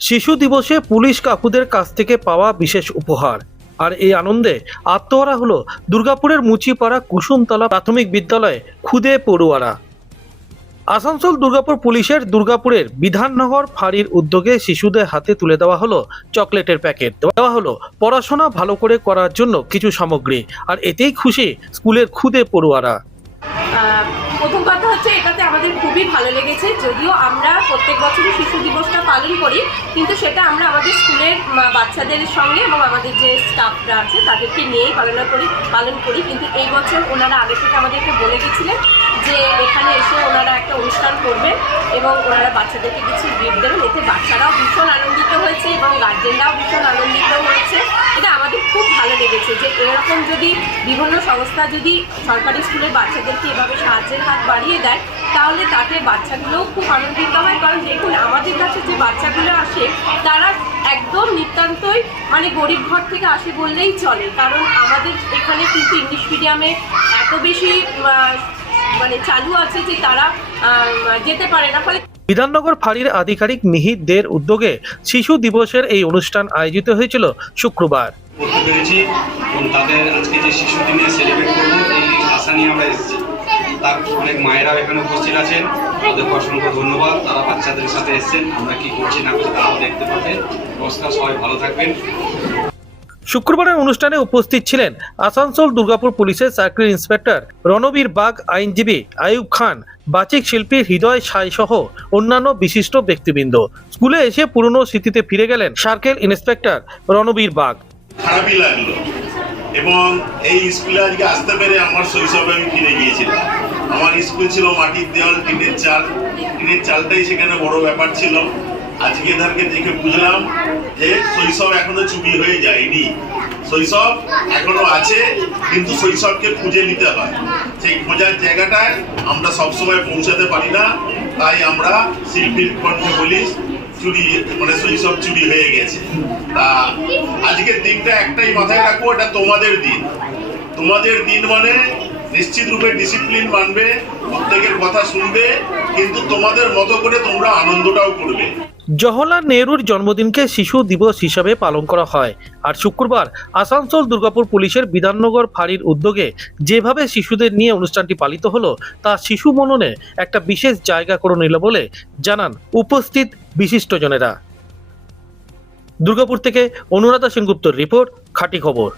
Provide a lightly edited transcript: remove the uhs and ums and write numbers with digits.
শিশু দিবসে পুলিশ কাকুদের কাছ থেকে পাওয়া বিশেষ উপহার। আর এই আনন্দে আত্মহারা হলো দুর্গাপুরের মুচিপাড়া কুসুমতলা প্রাথমিক বিদ্যালয়ে খুদে পড়ুয়ারা। আসানসোল দুর্গাপুর পুলিশের দুর্গাপুরের বিধাননগর ফাঁড়ির উদ্যোগে শিশুদের হাতে তুলে দেওয়া হলো চকলেটের প্যাকেট, দেওয়া হলো পড়াশোনা ভালো করে করার জন্য কিছু সামগ্রী। আর এতেই খুশি স্কুলের খুদে পড়ুয়ারা। প্রথম কথা হচ্ছে এটাতে আমাদের খুবই ভালো লেগেছে। যদিও আমরা প্রত্যেক বছরই শিশু দিবসটা পালন করি, কিন্তু সেটা আমরা আমাদের স্কুলের বাচ্চাদের সঙ্গে এবং আমাদের যে স্টাফরা আছে তাদেরকে নিয়েই পালন করি। কিন্তু এই বছর ওনারা আগে থেকে আমাদেরকে বলে গেছিলেন যে এখানে এসে ওনারা একটা অনুষ্ঠান করবেন এবং ওনারা বাচ্চাদেরকে কিছু গিফট দেবেন। এতে বাচ্চারাও ভীষণ আনন্দিত হয়েছে এবং গার্জেনরাও ভীষণ আনন্দিত হয়েছে। এটা আমাদের খুব ভালো লেগেছে যে এরকম যদি বিভিন্ন সংস্থা যদি সরকারি স্কুলের বাচ্চাদেরকে এভাবে সাহায্যের হাত বাড়িয়ে দেয়, তাহলে তাতে বাচ্চাগুলোও খুব আনন্দিত হয়। কারণ দেখুন, আমাদের কাছে যে বাচ্চাগুলো আসে তারা একদম নিতান্তই গরিব ঘর থেকে আসে বললেই চলে। কারণ আমাদের এখানে কিন্তু ইংলিশ মিডিয়ামে এত বেশি চালু আছে যে তারা যেতে পারে না। ফলে বিধাননগর ফাঁড়ির আধিকারিক মিহির দের উদ্যোগে শিশু দিবসের এই অনুষ্ঠান আয়োজিত হয়েছিল শুক্রবার। করতে পেরেছি এবং তাদের আজকে যে শিশু দিনে সেলিব্রেট করবো এই আশা নিয়ে আমরা এসেছি। তার অনেক মায়েরাও এখানে উপস্থিত আছেন, তাদেরকে অসংখ্য ধন্যবাদ। তারা বাচ্চাদের সাথে এসেছেন, আমরা কি করছি না করছি তারাও দেখতে পাবেন। নমস্কার, সবাই ভালো থাকবেন। শুক্রবারের অনুষ্ঠানে উপস্থিত ছিলেন আসানসোল দুর্গাপুর পুলিশের সার্কেল ইন্সপেক্টর রণবীর বাগ, আইনজীবী আয়ুব খান, বাচিক শিল্পী হৃদয় সাই সহ অন্যান্য বিশিষ্ট ব্যক্তিবৃন্দ। স্কুলে এসে পুরনো স্মৃতিতে ফিরে গেলেন সার্কেল ইন্সপেক্টর রণবীর বাগ। খারাপই লাগলো এবং এই স্কুলে আজকে আসতে পেরে আমার শৈশবে আমি ফিরে গিয়েছিলাম। আমার স্কুল ছিল মাটির দেওয়াল, টিনের চাল। টিনের চালটাই সেখানে বড় ব্যাপার ছিল। আজকে এদেরকে দেখে বুঝলাম যে শৈশব এখনো চুরি হয়ে যায়নি, শৈশব এখনো আছে, কিন্তু শৈশবকে খুঁজে নিতে হয়। সেই খোঁজার জায়গাটায় আমরা সবসময় পৌঁছাতে পারি না, তাই আমরা শিল্পীর কণ্ঠে বলি চুরি শৈশব চুরি হয়ে গেছে। তা আজকের দিনটা একটাই মাথায় রাখবো, এটা তোমাদের দিন। তোমাদের দিন নিশ্চিত রূপে ডিসিপ্লিন মানবে, প্রত্যেকের কথা শুনবে, কিন্তু তোমাদের মতো করে তোমরা আনন্দটাও করবে। জওহরলাল নেহরুর জন্মদিনকে শিশু দিবস হিসাবে পালন করা হয়। আর শুক্রবার আসানসোল দুর্গাপুর পুলিশের বিধাননগর ফাঁড়ির উদ্যোগে যেভাবে শিশুদের নিয়ে অনুষ্ঠানটি পালিত হলো, তা শিশু মননে একটা বিশেষ জায়গা করে নিল বলে জানান উপস্থিত বিশিষ্টজনেরা। দুর্গাপুর থেকে অনুরাধা সেনগুপ্তর রিপোর্ট, খাঁটি খবর।